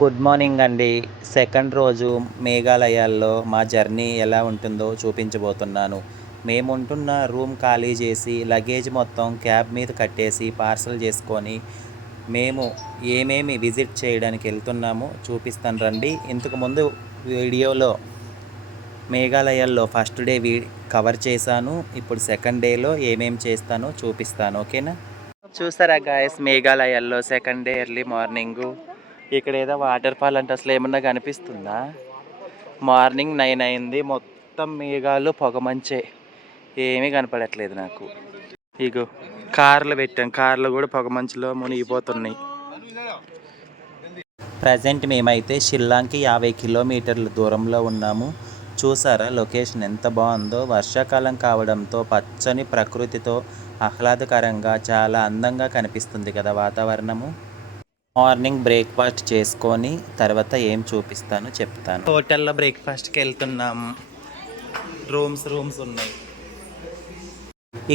Good morning అండి. Second రోజు మేఘాలయాల్లో మా జర్నీ ఎలా ఉంటుందో చూపించబోతున్నాను. మేముంటున్న రూమ్ ఖాళీ చేసి లగేజ్ మొత్తం క్యాబ్ మీద కట్టేసి పార్సల్ చేసుకొని మేము ఏమేమి విజిట్ చేయడానికి వెళ్తున్నామో చూపిస్తాను రండి. ఇంతకుముందు వీడియోలో మేఘాలయాల్లో ఫస్ట్ డే కవర్ చేశాను. ఇప్పుడు సెకండ్ డేలో ఏమేమి చేస్తానో చూపిస్తాను. ఓకేనా? చూసారా గాయస్, మేఘాలయాల్లో సెకండ్ డే ఎర్లీ మార్నింగు ఇక్కడ ఏదో వాటర్ ఫాల్ అంటే అసలు ఏమన్నా కనిపిస్తుందా? మార్నింగ్ 9 అయింది, మొత్తం మేఘాలు పొగమంచే, ఏమీ కనపడట్లేదు నాకు. ఇగో కార్లు పెట్టాం, కార్లు కూడా పొగమంచులో మునిగిపోతున్నాయి. ప్రజెంట్ మేమైతే షిల్లాంగ్కి 50 కిలోమీటర్ల దూరంలో ఉన్నాము. చూసారా లొకేషన్ ఎంత బాగుందో? వర్షాకాలం కావడంతో పచ్చని ప్రకృతితో ఆహ్లాదకరంగా చాలా అందంగా కనిపిస్తుంది కదా వాతావరణము. మార్నింగ్ బ్రేక్ఫాస్ట్ చేసుకొని తర్వాత ఏం చూపిస్తానో చెప్తాను. హోటల్లో బ్రేక్ఫాస్ట్కి వెళ్తున్నాం. రూమ్స్ ఉన్నాయి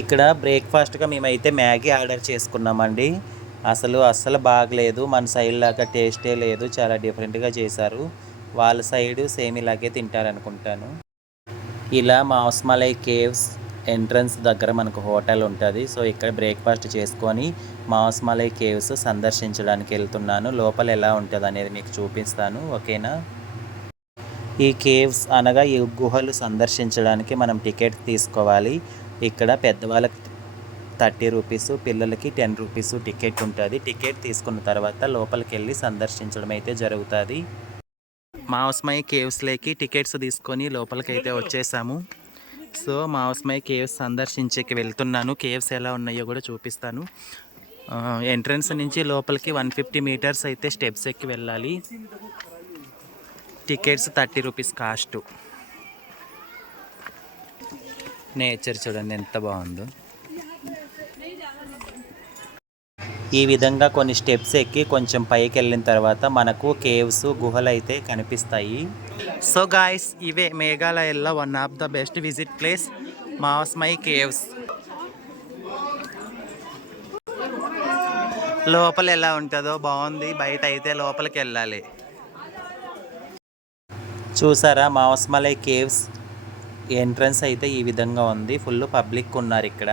ఇక్కడ. బ్రేక్ఫాస్ట్గా మేమైతే మ్యాగీ ఆర్డర్ చేసుకున్నామండి. అస్సలు బాగలేదు, మన సైడ్ లాగా టేస్టే లేదు, చాలా డిఫరెంట్గా చేశారు. వాళ్ళ సైడు సేమ్ ఇలాగే తింటారనుకుంటాను. ఇలా మాస్మలై కేవ్స్ ఎంట్రన్స్ దగ్గర మనకు హోటల్ ఉంటుంది. సో ఇక్కడ బ్రేక్ఫాస్ట్ చేసుకొని మాస్మలై కేవ్స్ సందర్శించడానికి వెళ్తున్నాను. లోపల ఎలా ఉంటుంది అనేది మీకు చూపిస్తాను. ఓకేనా? ఈ కేవ్స్ అనగా ఈ గుహలు సందర్శించడానికి మనం టికెట్ తీసుకోవాలి. ఇక్కడ పెద్దవాళ్ళకి 30 రూపీస్, పిల్లలకి 10 రూపీస్ టికెట్ ఉంటుంది. టికెట్ తీసుకున్న తర్వాత లోపలికి వెళ్ళి సందర్శించడం అయితే జరుగుతుంది. మాస్మై కేవ్స్లోకి టికెట్స్ తీసుకొని లోపలికైతే వచ్చేసాము. సో మాస్మై కేవ్స్ సందర్శించేకి వెళ్తున్నాను. కేవ్స్ ఎలా ఉన్నాయో కూడా చూపిస్తాను. ఎంట్రన్స్ నుంచి లోపలికి 150 మీటర్స్ అయితే స్టెప్స్ ఎక్కి వెళ్ళాలి. Tickets 30 rupees cost. నేచర్ చూడండి ఎంత బాగుందో. ఈ విధంగా కొన్ని స్టెప్స్ ఎక్కి కొంచెం పైకి వెళ్ళిన తర్వాత మనకు కేవ్స్, గుహలు అయితే కనిపిస్తాయి. సో గాయస్, ఇవే మేఘాలయల్లో one of the best visit place Mawsmai caves. లోపల ఎలా ఉంటుందో బాగుంది, బయట అయితే లోపలికి వెళ్ళాలి. చూసారా మాస్మలై కేవ్స్ ఎంట్రన్స్ అయితే ఈ విధంగా ఉంది. ఫుల్ పబ్లిక్ ఉన్నారు ఇక్కడ.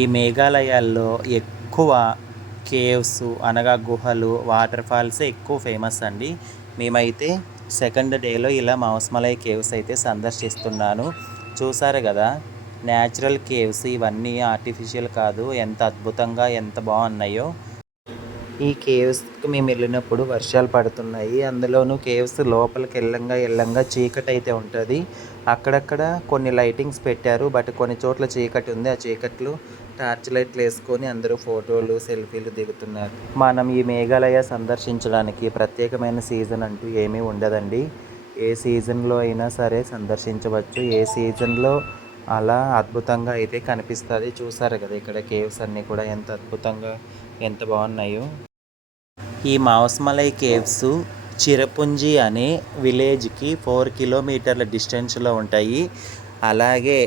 ఈ మేఘాలయాల్లో ఎక్కువ కేవ్స్ అనగా గుహలు, వాటర్ ఫాల్స్ ఎక్కువ ఫేమస్ అండి. మేమైతే సెకండ్ డేలో ఇలా మాస్మలై కేవ్స్ అయితే సందర్శిస్తున్నాను. చూసారు కదా, న్యాచురల్ కేవ్స్, ఇవన్నీ ఆర్టిఫిషియల్ కాదు. ఎంత అద్భుతంగా ఎంత బాగున్నాయో. ఈ కేవ్స్కి మేము వెళ్ళినప్పుడు వర్షాలు పడుతున్నాయి. అందులోనూ కేవ్స్ లోపలికి వెళ్ళంగా చీకటి అయితే ఉంటుంది. అక్కడక్కడ కొన్ని లైటింగ్స్ పెట్టారు, బట్ కొన్ని చోట్ల చీకటి ఉంది. ఆ చీకట్లు టార్చ్ లైట్లు వేసుకొని అందరూ ఫోటోలు, సెల్ఫీలు దిగుతున్నారు. మనం ఈ మేఘాలయ సందర్శించడానికి ప్రత్యేకమైన సీజన్ అంటూ ఏమీ ఉండదండి. ఏ సీజన్లో అయినా సరే సందర్శించవచ్చు. ఏ సీజన్లో అలా అద్భుతంగా అయితే కనిపిస్తుంది. చూసారు కదా ఇక్కడ కేవ్స్ అన్నీ కూడా ఎంత అద్భుతంగా ఎంత బాగున్నాయో. ఈ మాస్మలై కేవ్స్ చిరపుంజి అనే విలేజ్కి 4 కిలోమీటర్ల డిస్టెన్స్లో ఉంటాయి. అలాగే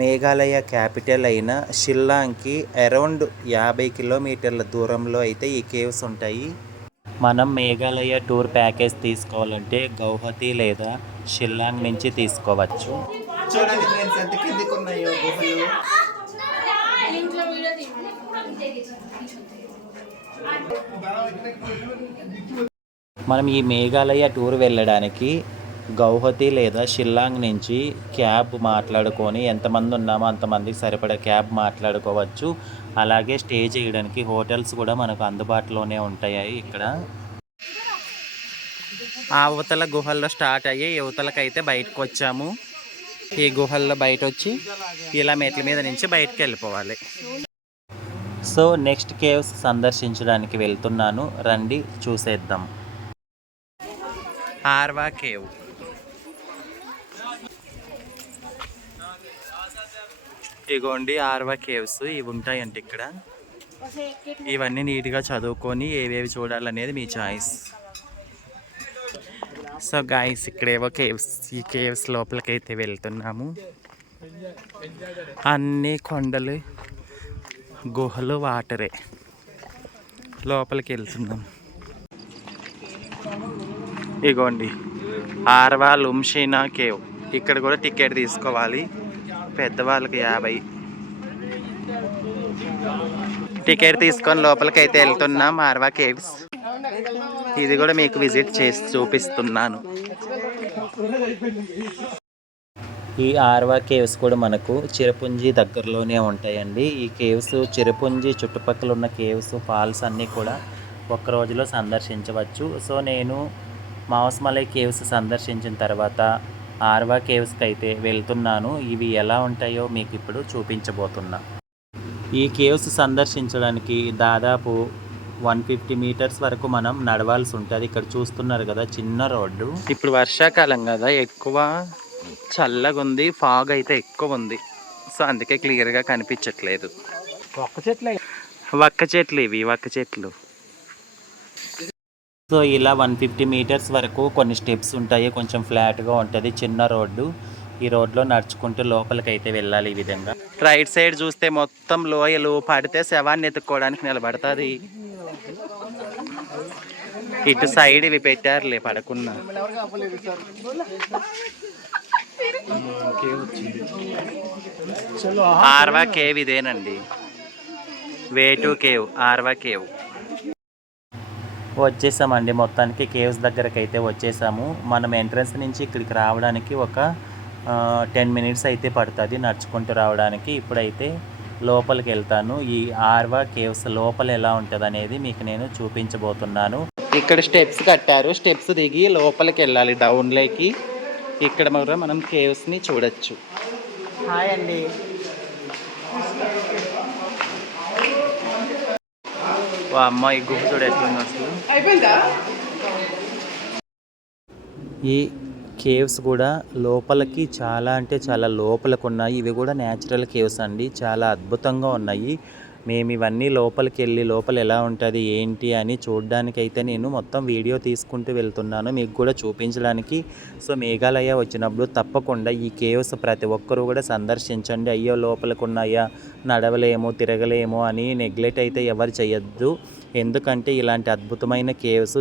మేఘాలయ క్యాపిటల్ అయిన షిల్లాంగ్కి అరౌండ్ 50 కిలోమీటర్ల దూరంలో అయితే ఈ కేవ్స్ ఉంటాయి. మనం మేఘాలయ టూర్ ప్యాకేజ్ తీసుకోవాలంటే గౌహతి లేదా షిల్లాంగ్ నుంచి తీసుకోవచ్చు. చూడండి ఫ్రెండ్స్ ఎంత కిందికి ఉన్నాయో గుహలు. మనం ఈ మేఘాలయ టూర్ వెళ్ళడానికి గౌహతి లేదా షిల్లాంగ్ నుంచి క్యాబ్ మాట్లాడుకొని ఎంతమంది ఉన్నామో అంతమందికి సరిపడా క్యాబ్ మాట్లాడుకోవచ్చు. అలాగే స్టే చేయడానికి హోటల్స్ కూడా మనకు అందుబాటులోనే ఉంటాయి ఇక్కడ. ఆ అవతల గుహల్లో స్టార్ట్ అయ్యి యువతలకైతే బయటకు వచ్చాము. ఈ గుహల్లో బయట వచ్చి ఇలా మెట్ల మీద నుంచి బయటకు వెళ్ళిపోవాలి. సో నెక్స్ట్ కేవ్స్ సందర్శించడానికి వెళ్తున్నాను, రండి చూసేద్దాం. ఆర్వా కేవ్. ఇగోండి ఆర్వా కేవ్స్, ఇవి ఉంటాయంటే ఇక్కడ. ఇవన్నీ నీట్గా చదువుకొని ఏవేవి చూడాలనేది మీ చాయిస్. సో గాయస్, ఇక్కడేవో కేవ్స్, ఈ కేవ్స్ లోపలికైతే వెళ్తున్నాము. అన్నీ కొండలు, గుహలు, వాటరే. లోపలికి వెళ్తున్నాం. ఇగోండి ఆర్వా లుమ్షీనా కేవ్. ఇక్కడ కూడా టికెట్ తీసుకోవాలి. పెద్దవాళ్ళకి 50. టికెట్ తీసుకొని లోపలికి అయితే వెళ్తున్నాం ఆర్వా కేవ్స్. ఇది కూడా మీకు విజిట్ చేసి చూపిస్తున్నాను. ఈ ఆర్వా కేవ్స్ కూడా మనకు చిరపుంజి దగ్గరలోనే ఉంటాయండి. ఈ కేవ్స్ చిరపుంజి చుట్టుపక్కల ఉన్న కేవ్స్ ఫాల్స్ అన్నీ కూడా ఒక్క రోజులో సందర్శించవచ్చు. సో నేను మావస్మలై కేవ్స్ సందర్శించిన తర్వాత ఆర్వా కేవ్స్కి అయితే వెళ్తున్నాను. ఇవి ఎలా ఉంటాయో మీకు ఇప్పుడు చూపించబోతున్నా. ఈ కేవ్స్ సందర్శించడానికి దాదాపు 150 మీటర్స్ వరకు మనం నడవాల్సి ఉంటుంది. ఇక్కడ చూస్తున్నారు కదా చిన్న రోడ్డు. ఇప్పుడు వర్షాకాలం కదా, ఎక్కువ చల్లగా ఉంది, ఫాగ్ అయితే ఎక్కువ ఉంది. సో అందుకే క్లియర్గా కనిపించట్లేదు. వక్క చెట్లు ఇవి వక్క చెట్లు. సో ఇలా 150 మీటర్స్ వరకు కొన్ని స్టెప్స్ ఉంటాయి. కొంచెం ఫ్లాట్గా ఉంటుంది, చిన్న రోడ్డు. ఈ రోడ్లో నడుచుకుంటూ లోపలికి అయితే వెళ్ళాలి. ఈ విధంగా రైట్ సైడ్ చూస్తే మొత్తం లోయలు, పడితే శవాన్ని ఎత్తుక్కోవడానికి నిలబడుతుంది. ఇటు సైడ్ ఇవి పెట్టారులే పడకుండా. ఆర్వా కేవ్ ఇదేనండి. Way to cave Arwah cave. వచ్చేసామండి, మొత్తానికి కేవ్స్ దగ్గరకు అయితే వచ్చేసాము. మనం ఎంట్రన్స్ నుంచి ఇక్కడికి రావడానికి ఒక 10 మినిట్స్ అయితే పడుతుంది నడుచుకుంటూ రావడానికి. ఇప్పుడైతే లోపలికి వెళ్తాను. ఈ ఆర్వా కేవ్స్ లోపల ఎలా ఉంటుంది అనేది మీకు నేను చూపించబోతున్నాను. ఇక్కడ స్టెప్స్ కట్టారు, స్టెప్స్ దిగి లోపలికి వెళ్ళాలి డౌన్లోకి. ఇక్కడ మనం కేవ్స్ని చూడొచ్చు. హాయ్ అండి. అమ్మాయి గుహ చూడ ఎట్లుంది అసలు. ఈ కేవ్స్ కూడా లోపలికి చాలా అంటే చాలా లోపలికి ఉన్నాయి. ఇవి కూడా న్యాచురల్ కేవ్స్ అండి, చాలా అద్భుతంగా ఉన్నాయి. మేము ఇవన్నీ లోపలికి వెళ్ళి లోపల ఎలా ఉంటుంది ఏంటి అని చూడడానికైతే నేను మొత్తం వీడియో తీసుకుంటూ వెళ్తున్నాను, మీకు కూడా చూపించడానికి. సో మేఘాలయ వచ్చినప్పుడు తప్పకుండా ఈ కేవ్స్ ప్రతి ఒక్కరూ కూడా సందర్శించండి. అయ్యో లోపలికి ఉన్నాయా, నడవలేము తిరగలేము అని నెగ్లెక్ట్ అయితే ఎవరు చేయొద్దు. ఎందుకంటే ఇలాంటి అద్భుతమైన కేవ్స్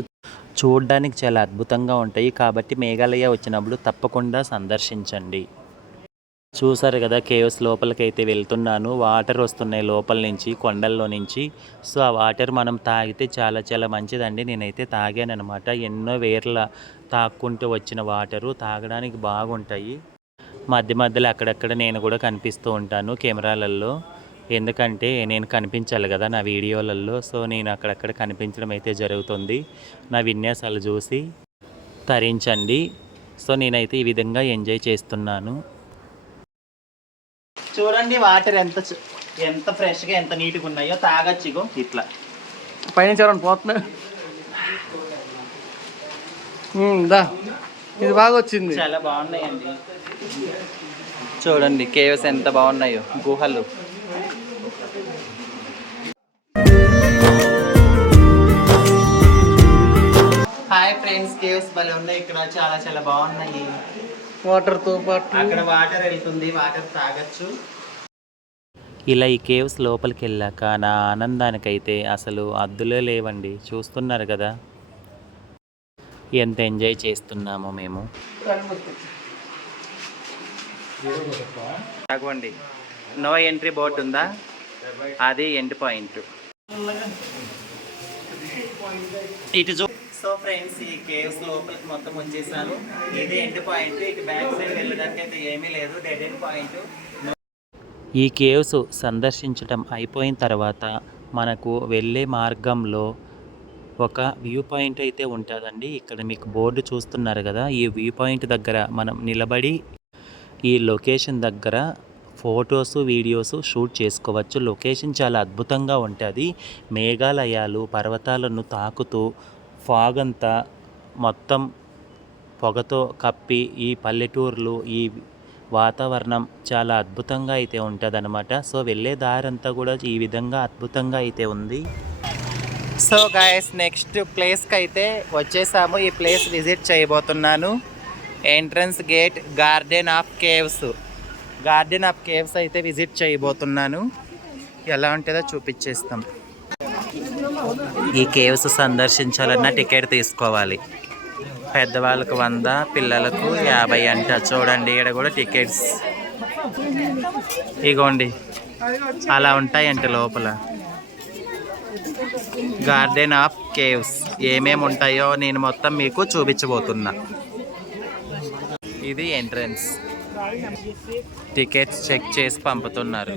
చూడడానికి చాలా అద్భుతంగా ఉంటాయి. కాబట్టి మేఘాలయ వచ్చినప్పుడు తప్పకుండా సందర్శించండి. చూసారు కదా, కేవ్స్ లోపలికి అయితే వెళ్తున్నాను. వాటర్ వస్తున్నాయి లోపల నుంచి, కొండల్లో నుంచి. సో ఆ వాటర్ మనం తాగితే చాలా చాలా మంచిదండి. నేనైతే తాగాను అనమాట. ఎన్నో వేర్ల తాక్కుంటూ వచ్చిన వాటరు తాగడానికి బాగుంటాయి. మధ్య మధ్యలో అక్కడక్కడ నేను కూడా కనిపిస్తూ ఉంటాను కెమెరాలలో, ఎందుకంటే నేను కనిపించాలి కదా నా వీడియోలలో. సో నేను అక్కడక్కడ కనిపించడం అయితే జరుగుతుంది. నా విన్యాసాలు చూసి తరించండి. సో నేనైతే ఈ విధంగా ఎంజాయ్ చేస్తున్నాను. చూడండి వాటర్ ఎంత ఫ్రెష్గా ఎంత నీట్గా ఉన్నాయో, తాగొచ్చు. ఇగో ఇట్లా పైనుంచి ఎవరైనా పోతున్నా. ఇది బాగా వచ్చింది, చాలా బాగున్నాయండి. చూడండి కేవ్స్ ఎంత బాగున్నాయో, గుహలు. హాయ్ ఫ్రెండ్స్, కేవ్స్ భలే ఉన్నాయి ఇక్కడ, చాలా చాలా బాగున్నాయి. వాటర్తో పాటు అక్కడ వాటర్ వెళ్తుంది, వాటర్ తాగొచ్చు. ఇలా ఈ కేవ్స్ లోపలికి వెళ్ళాక నా ఆనందానికైతే అసలు అద్దులే లేవండి. చూస్తున్నారు కదా ఎంత ఎంజాయ్ చేస్తున్నామో మేము. తాగండి. నో ఎంట్రీ బోర్డు ఉందా, అది ఎండ్ పాయింట్. ఇటు చూ. సో ఫ్రెండ్స్, ఈ కేవ్స్ లోపలికి మొత్తం వచ్చేసాను. ఇది ఎండ్ పాయింట్. ఇక బ్యాక్ సైడ్ వెళ్ళడానికి అయితే ఏమీ లేదు, డెడ్ ఎండ్ పాయింట్. ఈ కేవ్స్ సందర్శించడం అయిపోయిన తర్వాత మనకు వెళ్ళే మార్గంలో ఒక వ్యూ పాయింట్ అయితే ఉంటుందండి. ఇక్కడ మీకు బోర్డు చూస్తున్నారు కదా, ఈ వ్యూ పాయింట్ దగ్గర మనం నిలబడి ఈ లొకేషన్ దగ్గర ఫొటోస్ వీడియోస్ షూట్ చేసుకోవచ్చు. లొకేషన్ చాలా అద్భుతంగా ఉంటుంది. మేఘాలయాలు పర్వతాలను తాకుతూ ఫాగ్ అంతా మొత్తం పొగతో కప్పి ఈ పల్లెటూర్లు, ఈ వాతావరణం చాలా అద్భుతంగా అయితే ఉంటుంది అనమాట. సో వెళ్ళే దారంతా కూడా ఈ విధంగా అద్భుతంగా అయితే ఉంది. సో గైస్, నెక్స్ట్ ప్లేస్కి అయితే వచ్చేసాము. ఈ ప్లేస్ విజిట్ చేయబోతున్నాను. Entrance gate garden of caves అయితే విజిట్ చేయబోతున్నాను. ఎలా ఉంటుందో పెద్దవాళ్ళకు 100, పిల్లలకు 50 అంట. చూడండి ఇక్కడ కూడా టికెట్స్ ఇగోండి అలా ఉంటాయంట లోపల. గార్డెన్ ఆఫ్ కేవ్స్ ఏమేమి ఉంటాయో నేను మొత్తం మీకు చూపించబోతున్నా. ఇది ఎంట్రన్స్. టికెట్స్ చెక్ చేసి పంపుతున్నారు.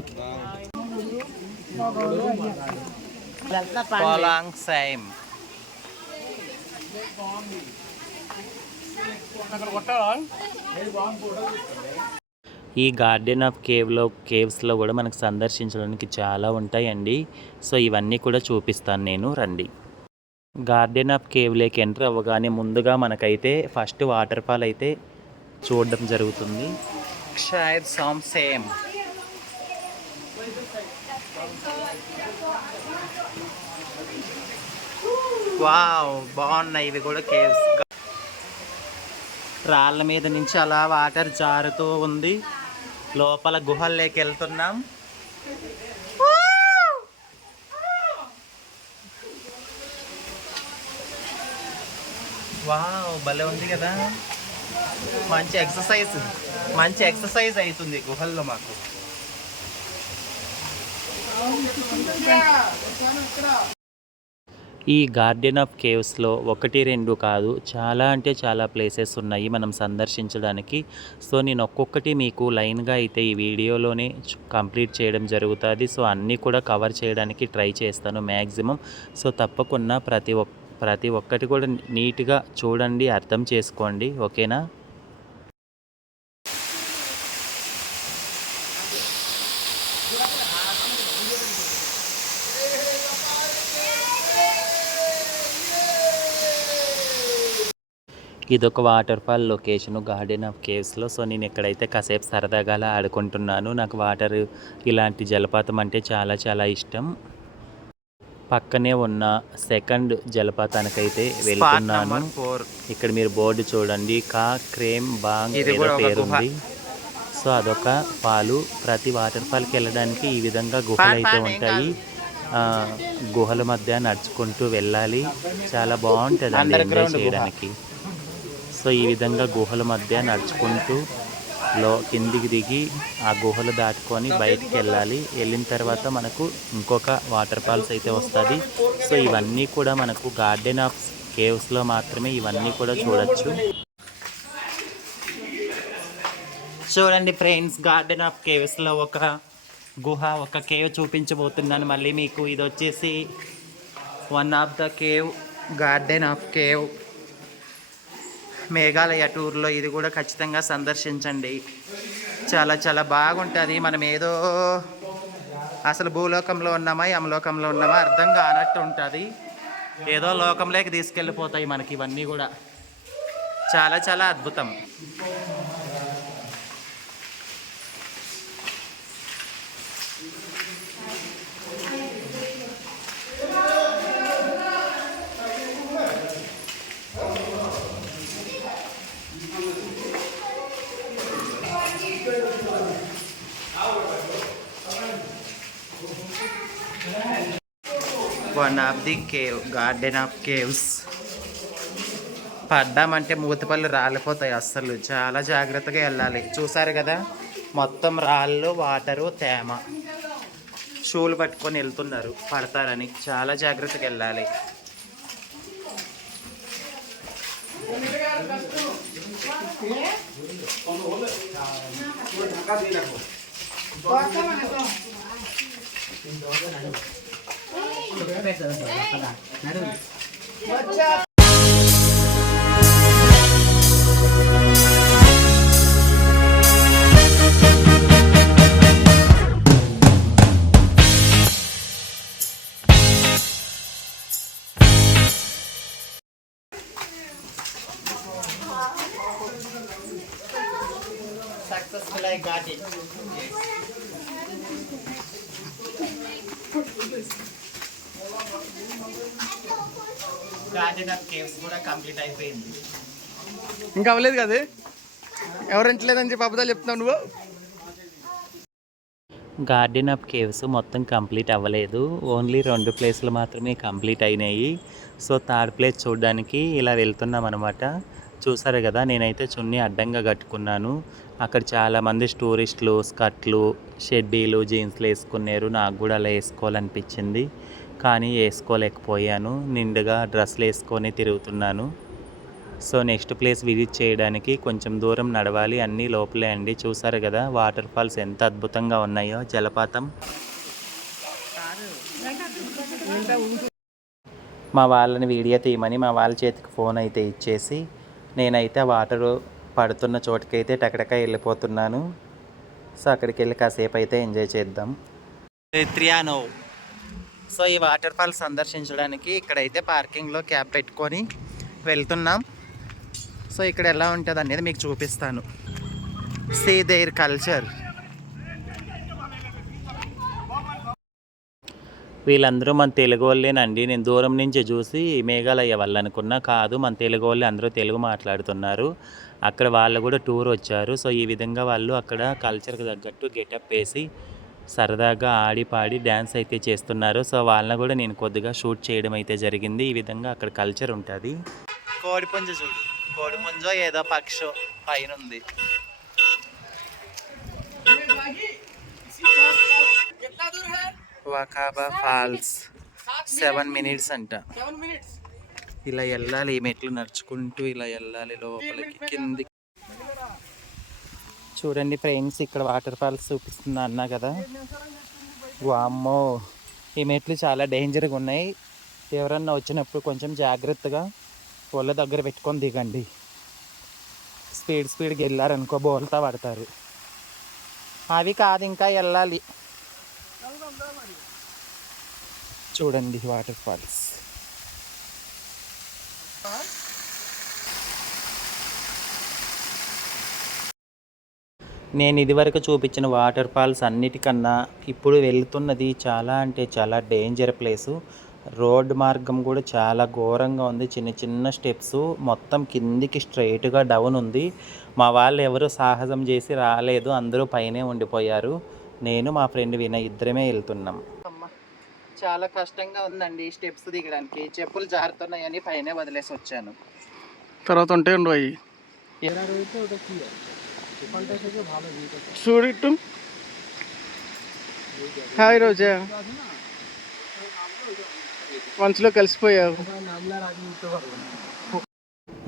పొలాంగ్ సైమ్. ఈ గార్డెన్ ఆఫ్ కేవ్స్లో కూడా మనకు సందర్శించడానికి చాలా ఉంటాయండి. సో ఇవన్నీ కూడా చూపిస్తాను నేను, రండి. గార్డెన్ ఆఫ్ కేవ్లోకి ఎంటర్ అవ్వగానే ముందుగా మనకైతే ఫస్ట్ వాటర్ ఫాల్ అయితే చూడడం జరుగుతుంది. క్షైర్ సామ్ సేమ్. వావ్, బాగున్నాయి ఇవి కూడా కేవ్స్. రాళ్ళ మీద నుంచి అలా వాటర్ జారుతూ ఉంది. లోపల గుహల్లోకి వెళ్తున్నాం. వావ్, భలే ఉంది కదా. మంచి ఎక్సర్సైజ్ అవుతుంది గుహల్లో మాకు. ఈ గార్డెన్ ఆఫ్ కేవ్స్లో 1, 2 కాదు, చాలా అంటే చాలా ప్లేసెస్ ఉన్నాయి మనం సందర్శించడానికి. సో నేను ఒక్కొక్కటి మీకు లైన్గా అయితే ఈ వీడియోలోనే కంప్లీట్ చేయడం జరుగుతుంది. సో అన్నీ కూడా కవర్ చేయడానికి ట్రై చేస్తాను మ్యాక్సిమం. సో తప్పకుండా ప్రతి ఒక్కటి కూడా నీట్గా చూడండి, అర్థం చేసుకోండి, ఓకేనా. ఇదొక waterfall location garden of కేవ్స్లో. సో నేను ఇక్కడైతే కాసేపు సరదాగా అలా ఆడుకుంటున్నాను. నాకు వాటర్ ఇలాంటి జలపాతం అంటే చాలా చాలా ఇష్టం. పక్కనే ఉన్న సెకండ్ జలపాతానికైతే వెళ్తున్నాను. ఇక్కడ మీరు బోర్డు చూడండి, కా క్రేమ్ బాంగ్ ఏదో పేరుంది. సో అదొక ఫాలు. ప్రతి వాటర్ ఫాల్కి వెళ్ళడానికి ఈ విధంగా గుహలు అయితే ఉంటాయి. గుహల మధ్య నడుచుకుంటూ వెళ్ళాలి. చాలా బాగుంటుంది అండి ఎంజాయ్ చేయడానికి. సో ఈ విధంగా గుహల మధ్య నడుచుకుంటూ కిందికి దిగి ఆ గుహలు దాటుకొని బయటికి వెళ్ళాలి. వెళ్ళిన తర్వాత మనకు ఇంకొక వాటర్ ఫాల్స్ అయితే వస్తుంది. సో ఇవన్నీ కూడా మనకు గార్డెన్ ఆఫ్ కేవ్స్లో మాత్రమే ఇవన్నీ కూడా చూడొచ్చు. చూడండి ఫ్రెండ్స్, గార్డెన్ ఆఫ్ కేవ్స్లో ఒక గుహ, ఒక కేవ్ చూపించబోతున్నాను మళ్ళీ మీకు. ఇది వచ్చేసి one of the cave, garden of cave. Meghalaya టూర్లో ఇది కూడా ఖచ్చితంగా సందర్శించండి. చాలా చాలా బాగుంటుంది. మనం ఏదో అసలు భూలోకంలో ఉన్నామా యమలోకంలో ఉన్నామా అర్థం కానట్టు ఉంటుంది. ఏదో లోకంలోకి తీసుకెళ్ళిపోతాయి మనకి ఇవన్నీ కూడా. చాలా చాలా అద్భుతం. One of the cave, garden of caves. పడ్డామంటే మూతపళ్ళు రాలిపోతాయి అస్సలు. చాలా జాగ్రత్తగా వెళ్ళాలి. చూసారు కదా, మొత్తం రాళ్ళు, వాటరు, తేమ. షూలు పట్టుకొని వెళ్తున్నారు పడతారని. చాలా జాగ్రత్తగా వెళ్ళాలి. Successful, I got it. Garden of caves కూడా కంప్లీట్ అయిపోయింది. ఇంకా అవ్వలేదు కదా, ఎవరు ఎంచలేదని చెప్పి అబద్ధాలు చెప్తున్నావు నువ్వు. గార్డెన్ ఆఫ్ కేవ్స్ మొత్తం కంప్లీట్ అవ్వలేదు. ఓన్లీ 2 ప్లేసులు మాత్రమే కంప్లీట్ అయినాయి. సో థర్డ్ ప్లేస్ చూడడానికి ఇలా వెళ్తున్నాం అనమాట. చూసారు కదా, నేనైతే చున్నీ అడ్డంగా కట్టుకున్నాను. అక్కడ చాలామంది టూరిస్టులు స్కర్ట్లు, షెడ్డీలు, జీన్స్లు వేసుకున్నారు. నాకు కూడా అలా వేసుకోవాలనిపించింది, కానీ వేసుకోలేకపోయాను. నిండుగా డ్రెస్సులు వేసుకొని తిరుగుతున్నాను. సో నెక్స్ట్ ప్లేస్ విజిట్ చేయడానికి కొంచెం దూరం నడవాలి. అన్నీ లోపలే అండి. చూసారు కదా వాటర్ ఫాల్స్ ఎంత అద్భుతంగా ఉన్నాయో, జలపాతం. మా వాళ్ళని వీడియో తీయమని మా వాళ్ళ చేతికి ఫోన్ అయితే ఇచ్చేసి నేనైతే వాటర్ పడుతున్న చోటుకైతే టకటక వెళ్ళిపోతున్నాను. సో అక్కడికి వెళ్ళి కాసేపు అయితే ఎంజాయ్ చేద్దాం. త్రియానో. సో ఈ వాటర్ ఫాల్స్ సందర్శించడానికి ఇక్కడైతే పార్కింగ్లో క్యాబ్ పెట్టుకొని వెళ్తున్నాం. సో ఇక్కడ ఎలా ఉంటుంది అనేది మీకు చూపిస్తాను. See there culture. వీళ్ళందరూ మన తెలుగు వాళ్ళేనండి. నేను దూరం నుంచి చూసి మేఘాలయ వాళ్ళు అనుకున్నా, కాదు మన తెలుగు వాళ్ళే, అందరూ తెలుగు మాట్లాడుతున్నారు. అక్కడ వాళ్ళు కూడా టూర్ వచ్చారు. సో ఈ విధంగా వాళ్ళు అక్కడ కల్చర్కి తగ్గట్టు గెటప్ వేసి సరదాగా ఆడి పాడి డ్యాన్స్ అయితే చేస్తున్నారు. సో వాళ్ళని కూడా నేను కొద్దిగా షూట్ చేయడం అయితే జరిగింది. ఈ విధంగా అక్కడ కల్చర్ ఉంటుంది. కోడిపుంజ చూడు, కోడిపుంజో ఏదో పక్షో పైన ఉంది. వకాబా ఫాల్స్ 7 minutes అంట. ఇలా వెళ్ళాలి, ఈ మెట్లు నడుచుకుంటూ ఇలా వెళ్ళాలి లోపలికి కిందికి. చూడండి ఫ్రెండ్స్, ఇక్కడ వాటర్ ఫాల్స్ చూపిస్తున్నా అన్నా కదా. వామ్మో, ఈ మెట్లు చాలా డేంజర్గా ఉన్నాయి. ఎవరన్నా వచ్చినప్పుడు కొంచెం జాగ్రత్తగా వాళ్ళ దగ్గర పెట్టుకొని దిగండి. స్పీడ్గా వెళ్ళారనుకో బోల్తా పడతారు. అవి కాదు, ఇంకా వెళ్ళాలి. చూడండి వాటర్ ఫాల్స్. నేను ఇదివరకు చూపించిన వాటర్ ఫాల్స్ అన్నిటికన్నా ఇప్పుడు వెళ్తున్నది చాలా అంటే చాలా డేంజర్ ప్లేసు. రోడ్ మార్గం కూడా చాలా ఘోరంగా ఉంది. చిన్న చిన్న స్టెప్స్, మొత్తం కిందికి స్ట్రైట్గా డౌన్ ఉంది. మా వాళ్ళు ఎవరు సాహసం చేసి రాలేదు, అందరూ పైనే ఉండిపోయారు. నేను మా ఫ్రెండ్ వినయ్ ఇద్దరమే వెళ్తున్నాం. చాలా కష్టంగా ఉందండి స్టెప్స్ దిగడానికి. చెప్పులు జారుతున్నాయని పైనే వదిలేసి వచ్చాను. తర్వాత ఉంటే ఉండవు. చూడు హాయ్ రోజా, మంచులో కలిసిపోయావు.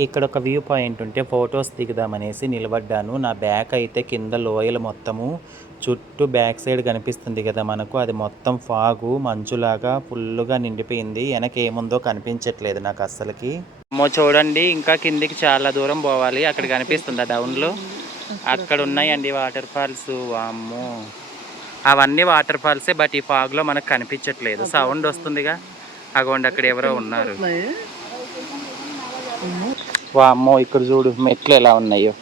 ఇక్కడ ఒక వ్యూ పాయింట్ ఉంటే ఫొటోస్ దిగుదామనేసి నిలబడ్డాను. నా బ్యాక్ అయితే కింద లోయలు మొత్తము, చుట్టూ బ్యాక్ సైడ్ కనిపిస్తుంది కదా మనకు, అది మొత్తం ఫాగు మంచులాగా ఫుల్గా నిండిపోయింది. వెనక ఏముందో కనిపించట్లేదు నాకు అస్సలకి. అమ్మో చూడండి, ఇంకా కిందికి చాలా దూరం పోవాలి. అక్కడ కనిపిస్తుందా డౌన్లో? అక్కడ ఉన్నాయండి వాటర్ ఫాల్స్. అమ్మో, అవన్నీ వాటర్ ఫాల్సే, బట్ ఈ ఫాగ్లో మనకు కనిపించట్లేదు. సౌండ్ వస్తుందిగా, అగోండి అక్కడ ఎవరో ఉన్నారు. వామ్మో, ఇక్కడ చూడు మెట్లు ఎలా ఉన్నాయో.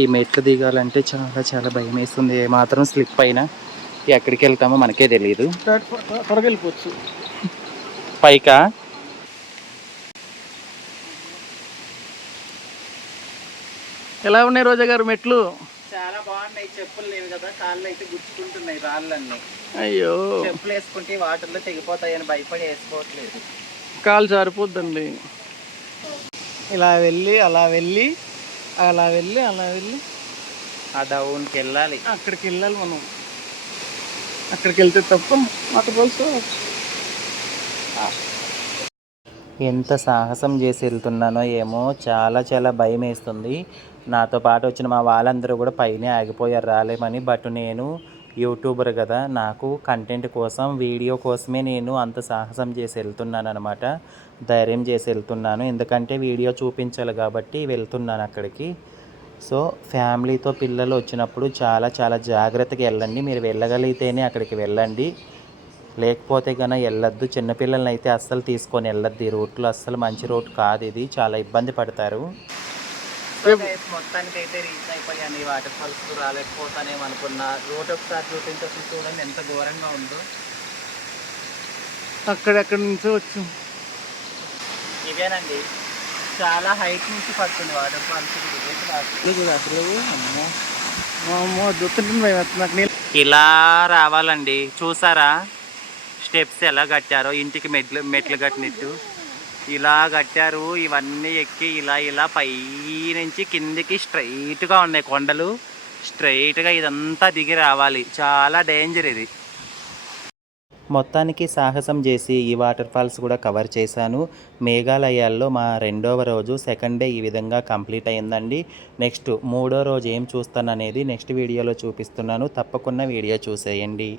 ఈ మెట్లు దిగాలంటే చాలా చాలా భయం వేస్తుంది. ఏమాత్రం స్లిప్ అయినా ఎక్కడికి వెళ్తామో మనకే తెలియదు. త్వరగా వెళ్ళిపోవచ్చు పైకా. ఎలా ఉన్నాయి రోజా గారు మెట్లు? చాలా బాగున్నాయి. చెప్పులు లేవు కదా, కాళ్ళు అయితే గుచ్చుకుంటున్నాయి రాళ్ళన్నీ. అయ్యో, చెప్పులు వేసుకుంటే వాటర్లో తెగిపోతాయని భయపడి వేసుకోవట్లేదు. కాలు జారిపోద్దండి. ఇలా వెళ్ళి అలా వెళ్ళి అలా వెళ్ళి అలా వెళ్ళి ఆ డౌన్కి వెళ్ళాలి. అక్కడికి వెళ్ళాలి మనం. అక్కడికి వెళ్తే తప్ప వాటర్ ఫాల్స్. ఎంత సాహసం చేసి వెళ్తున్నానో ఏమో, చాలా చాలా భయం వేస్తుంది. నాతో పాటు వచ్చిన మా వాళ్ళందరూ కూడా పైనే ఆగిపోయారు రాలేమని. బట్ నేను యూట్యూబర్ కదా, నాకు కంటెంట్ కోసం, వీడియో కోసమే నేను అంత సాహసం చేసి వెళ్తున్నాను అనమాట. ధైర్యం చేసి వెళ్తున్నాను, ఎందుకంటే వీడియో చూపించాలి కాబట్టి వెళ్తున్నాను అక్కడికి. సో ఫ్యామిలీతో పిల్లలు వచ్చినప్పుడు చాలా చాలా జాగ్రత్తగా వెళ్ళండి. మీరు వెళ్ళగలిగితేనే అక్కడికి వెళ్ళండి, లేకపోతే కన్నా వెళ్ళొద్దు. చిన్నపిల్లల్ని అయితే అస్సలు తీసుకొని వెళ్ళొద్దు. ఈ రూట్లో అస్సలు మంచి రూట్ కాదు ఇది, చాలా ఇబ్బంది పడతారు. మొత్తానికి అయితే రీచ్ అయిపోయాను. ఈ వాటర్ ఫాల్స్ రాలేకపోతానేమనుకున్నా. రూట్ ఒకసారి చూపించి చూడండి ఎంత ఘోరంగా ఉందో. అక్కడెక్కడి నుంచో వచ్చాం. ఇవేనండి, చాలా హైట్ నుంచి పడుతుంది వాటర్ ఫాల్స్. ఇలా రావాలండి. చూసారా స్టెప్స్ ఎలా కట్టారో, ఇంటికి మెట్లు కట్టినట్టు. ఇలా కట్టారు. ఇవన్నీ ఎక్కి ఇలా ఇలా పై నుంచి కిందికి స్ట్రైట్గా ఉన్నాయి కొండలు. స్ట్రైట్గా ఇదంతా దిగి రావాలి. చాలా డేంజర్ ఇది. మొత్తానికి సాహసం చేసి ఈ వాటర్ ఫాల్స్ కూడా కవర్ చేశాను. మేఘాలయాల్లో మా రెండవ రోజు సెకండ్ డే ఈ విధంగా కంప్లీట్ అయిందండి. నెక్స్ట్ మూడో రోజు ఏం చూస్తాననేది నెక్స్ట్ వీడియోలో చూపిస్తున్నాను. తప్పకుండా వీడియో చూసేయండి.